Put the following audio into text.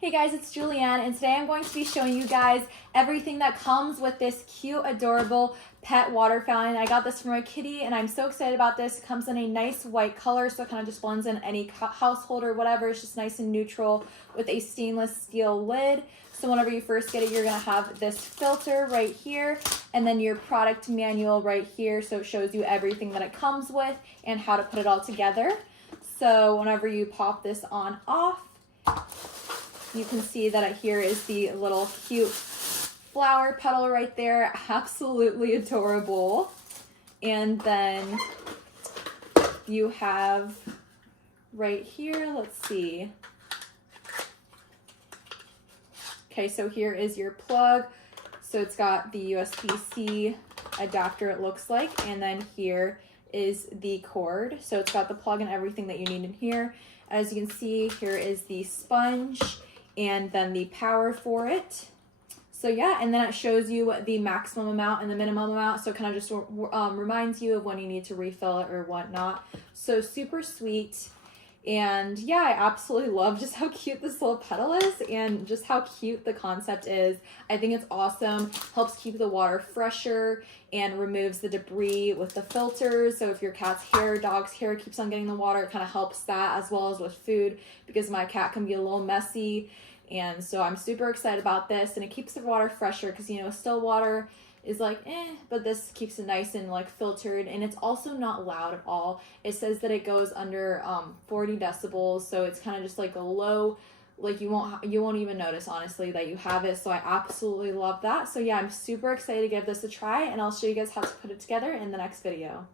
Hey guys, it's Julianne, and today I'm going to be showing you guys everything that comes with this cute, adorable pet water fountain. I got this for my kitty, and I'm so excited about this. It comes in a nice white color, so it kind of just blends in any household or whatever. It's just nice and neutral with a stainless steel lid. So whenever you first get it, you're gonna have this filter right here, and then your product manual right here. So it shows you everything that it comes with and how to put it all together. So whenever you pop this on off, you can see that here is the little cute flower petal right there. Absolutely adorable. And then you have right here, let's see. Okay, so here is your plug. So it's got the USB-C adapter, it looks like. And then here is the cord. So it's got the plug and everything that you need in here. As you can see, here is the sponge and then the power for it. So yeah, and then it shows you the maximum amount and the minimum amount, so it kind of just reminds you of when you need to refill it or whatnot. So super sweet. And yeah, I absolutely love just how cute this little petal is and just how cute the concept is. I think it's awesome. Helps keep the water fresher and removes the debris with the filters. So if your cat's hair, dog's hair keeps on getting the water, it kind of helps that, as well as with food, because my cat can be a little messy. And so I'm super excited about this, and it keeps the water fresher because, you know, still water is like but this keeps it nice and like filtered, and it's also not loud at all. It says that it goes under 40 decibels, so it's kind of just like a low, like you won't even notice honestly that you have it. So I absolutely love that. So yeah, I'm super excited to give this a try, and I'll show you guys how to put it together in the next video.